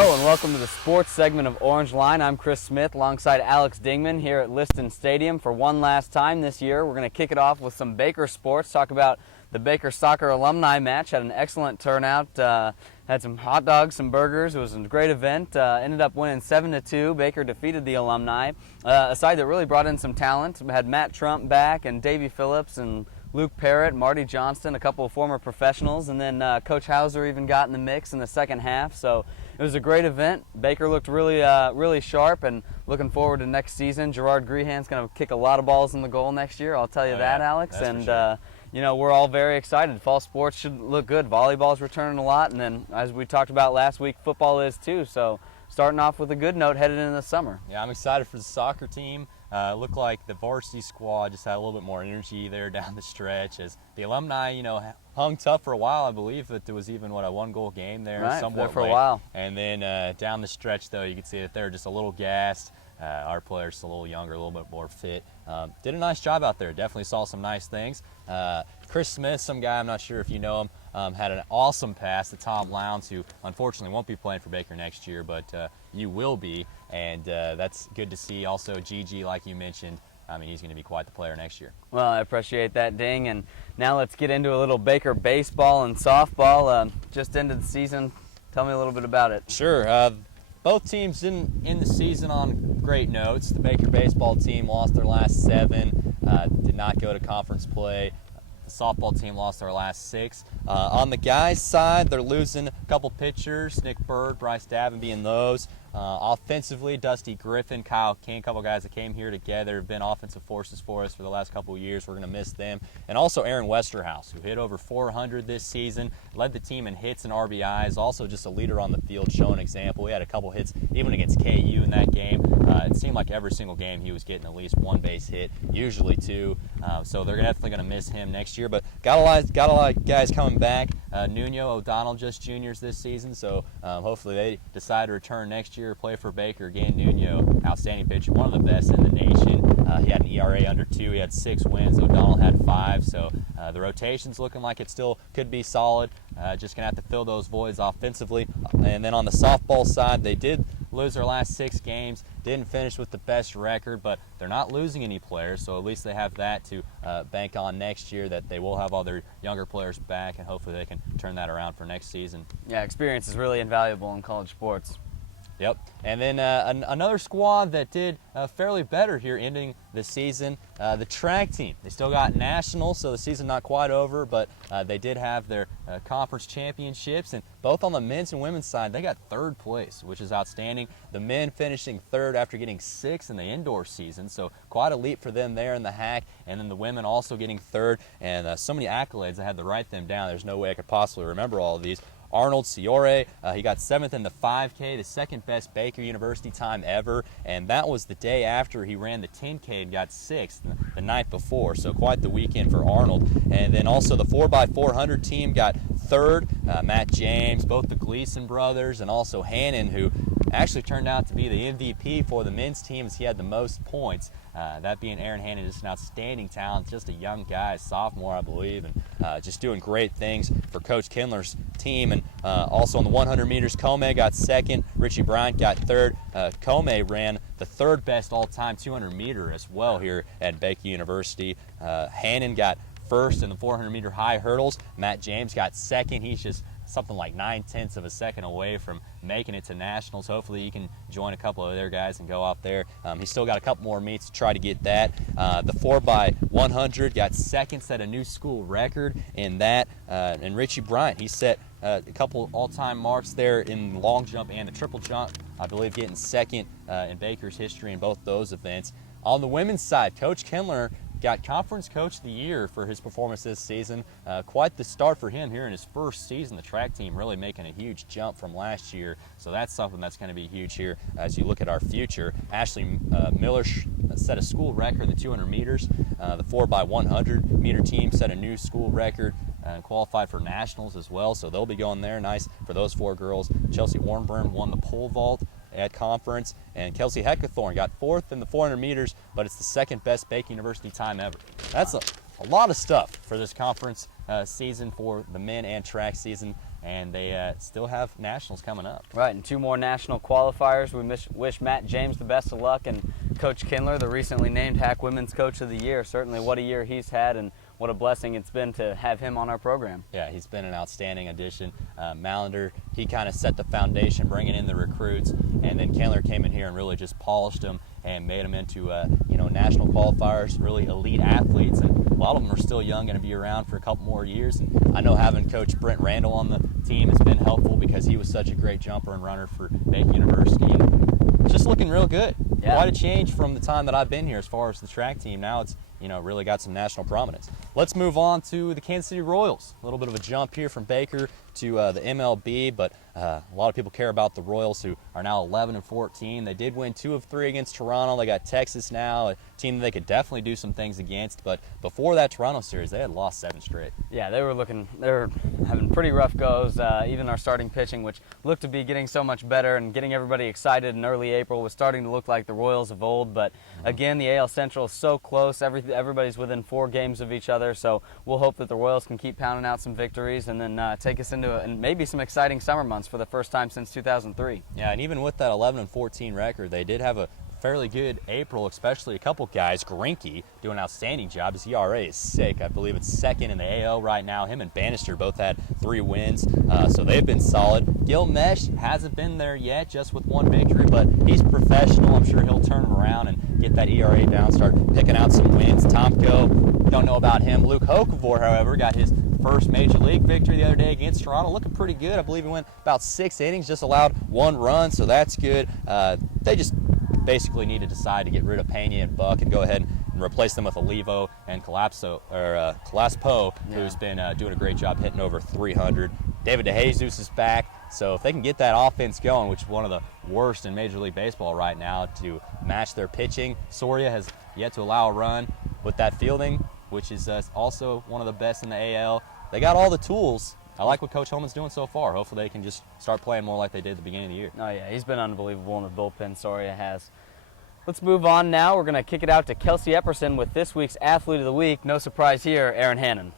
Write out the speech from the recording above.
Hello and welcome to the sports segment of Orangeline. I'm Chris Smith alongside Alex Dingman here at Liston Stadium for one last time this year. We're going to kick it off with some Baker sports, talk about the Baker soccer alumni match. Had an excellent turnout, had some hot dogs, some burgers. It was a great event. Ended up winning 7-2. Baker defeated the alumni, a side that really brought in some talent. We had Matt Trump back and Davey Phillips and Luke Parrott, Marty Johnston, a couple of former professionals, and then Coach Hauser even got in the mix in the second half. So it was a great event. Baker looked really sharp, and looking forward to next season. Gerard Grehan's going to kick a lot of balls in the goal next year. I'll tell you that, Alex. And sure. You know, we're all very excited. Fall sports should look good. Volleyball's returning a lot, and then as we talked about last week, football is too. So starting off with a good note headed into the summer. Yeah, I'm excited for the soccer team. Looked like the varsity squad just had a little bit more energy there down the stretch as the alumni, you know, hung tough for a while. I believe that there was even, a one-goal game there. Right, somewhat for late. A while. And then down the stretch, though, you could see that they're just a little gassed. Our players a little younger, a little bit more fit. Did a nice job out there. Definitely saw some nice things. Chris Smith, some guy, I'm not sure if you know him, had an awesome pass to Tom Lowndes, who unfortunately won't be playing for Baker next year, but you will be, and that's good to see. Also, Gigi, like you mentioned, I mean, he's going to be quite the player next year. Well, I appreciate that, Ding. And now let's get into a little Baker baseball and softball. Just ended the season. Tell me a little bit about it. Sure. Both teams didn't end the season on great notes. The Baker baseball team lost their last 7, did not go to conference play. The softball team lost their last 6. On the guys' side, they're losing a couple pitchers, Nick Bird, Bryce Davin being those. Offensively, Dusty Griffin, Kyle King, a couple guys that came here together, have been offensive forces for us for the last couple of years. We're going to miss them. And also Aaron Westerhouse, who hit over 400 this season, led the team in hits and RBIs, also just a leader on the field, showing example. He had a couple hits even against KU in that game. It seemed like every single game he was getting at least one base hit, usually 2. So they're definitely going to miss him next year. But got a lot of guys coming back. Nuno O'Donnell just juniors this season, so hopefully they decide to return next year, play for Baker again. Nuno, outstanding pitcher, one of the best in the nation. He had an ERA under 2. He had 6 wins. O'Donnell had 5. So the rotation's looking like it still could be solid. Just going to have to fill those voids offensively. And then on the softball side, they did lose their last 6 games. Didn't finish with the best record, but they're not losing any players, so at least they have that to bank on next year, that they will have all their younger players back, and hopefully they can turn that around for next season. Yeah, experience is really invaluable in college sports. Yep. And then another squad that did fairly better here ending the season, the track team. They still got nationals, so the season not quite over, but they did have their conference championships, and both on the men's and women's side, they got 3rd place, which is outstanding. The men finishing 3rd after getting 6th in the indoor season, so quite a leap for them there in the hack, and then the women also getting 3rd, and so many accolades, I had to write them down. There's no way I could possibly remember all of these. Arnold Ciore, he got 7th in the 5K, the 2nd best Baker University time ever, and that was the day after he ran the 10K and got 6th the night before, so quite the weekend for Arnold. And then also the 4x400 team got 3rd, Matt James, both the Gleason brothers, and also Hannon, who actually turned out to be the MVP for the men's team as he had the most points. That being Aaron Hannon, just an outstanding talent, just a young guy, sophomore, I believe, and just doing great things for Coach Kindler's team. And also on the 100 meters, Comey got 2nd, Richie Bryant got 3rd. Comey ran the 3rd best all-time 200 meter as well here at Baker University. Hannon got 1st in the 400 meter high hurdles. Matt James got 2nd. He's just something like 9/10 of a second away from making it to nationals. Hopefully he can join a couple of their guys and go out there. He's still got a couple more meets to try to get that. The 4x100 got 2nd, set a new school record in that. And Richie Bryant, he set a couple all-time marks there in long jump and the triple jump, I believe, getting 2nd in Baker's history in both those events. On the women's side, Coach Kindler got Conference Coach of the Year for his performance this season. Quite the start for him here in his first season. The track team really making a huge jump from last year, so that's something that's going to be huge here as you look at our future. Ashley Miller set a school record in the 200 meters. The 4x100 meter team set a new school record and qualified for nationals as well, so they'll be going there. Nice for those 4 girls. Chelsea Warnburn won the pole vault at conference, and Kelsey Heckathorn got 4th in the 400 meters, but it's the 2nd best Baker University time ever. That's a lot of stuff for this conference season for the men and track season. and they still have nationals coming up. Right, and 2 more national qualifiers. We wish Matt James the best of luck, and Coach Kindler, the recently named HAC Women's Coach of the Year. Certainly what a year he's had, and what a blessing it's been to have him on our program. Yeah, he's been an outstanding addition. Mallender, he kind of set the foundation, bringing in the recruits, and then Kindler came in here and really just polished them and made them into national qualifiers, really elite athletes. And a lot of them are still young, going to be around for a couple more years. And I know having Coach Brent Randall on the team has been helpful because he was such a great jumper and runner for Macon University. And it's just looking real good. Yeah. Quite a change from the time that I've been here as far as the track team. Now it's really got some national prominence. Let's move on to the Kansas City Royals. A little bit of a jump here from Baker to the MLB, but a lot of people care about the Royals, who are now 11-14. They did win 2 of 3 against Toronto. They got Texas now, a team that they could definitely do some things against. But before that Toronto series, they had lost 7 straight. Yeah, they were having pretty rough goes. Even our starting pitching, which looked to be getting so much better and getting everybody excited in early April, was starting to look like the Royals of old. But again, the AL Central is so close. Everybody's within 4 games of each other. So we'll hope that the Royals can keep pounding out some victories and then take us into and maybe some exciting summer months for the first time since 2003. Yeah, and even with that 11-14 record, they did have a fairly good April, especially a couple guys. Greinke doing an outstanding job. His ERA is sick. I believe it's second in the AL right now. Him and Bannister both had 3 wins, so they've been solid. Gil Mesh hasn't been there yet, just with 1 victory, but he's professional. I'm sure he'll turn him around and get that ERA down, start picking out some wins. Tomko, don't know about him. Luke Hokovor, however, got his first major league victory the other day against Toronto, looking pretty good. I believe he went about 6 innings, just allowed 1 run, so that's good. They just basically need to decide to get rid of Pena and Buck and go ahead and replace them with Olivo and Calaspo, who's been doing a great job hitting over 300. David DeJesus is back, so if they can get that offense going, which is one of the worst in Major League Baseball right now, to match their pitching. Soria has yet to allow a run with that fielding, which is also one of the best in the AL. They got all the tools. I like what Coach Holman's doing so far. Hopefully they can just start playing more like they did at the beginning of the year. Oh, yeah, he's been unbelievable in the bullpen, Soria has. Let's move on now. We're going to kick it out to Kelsey Epperson with this week's Athlete of the Week. No surprise here, Aaron Hannon.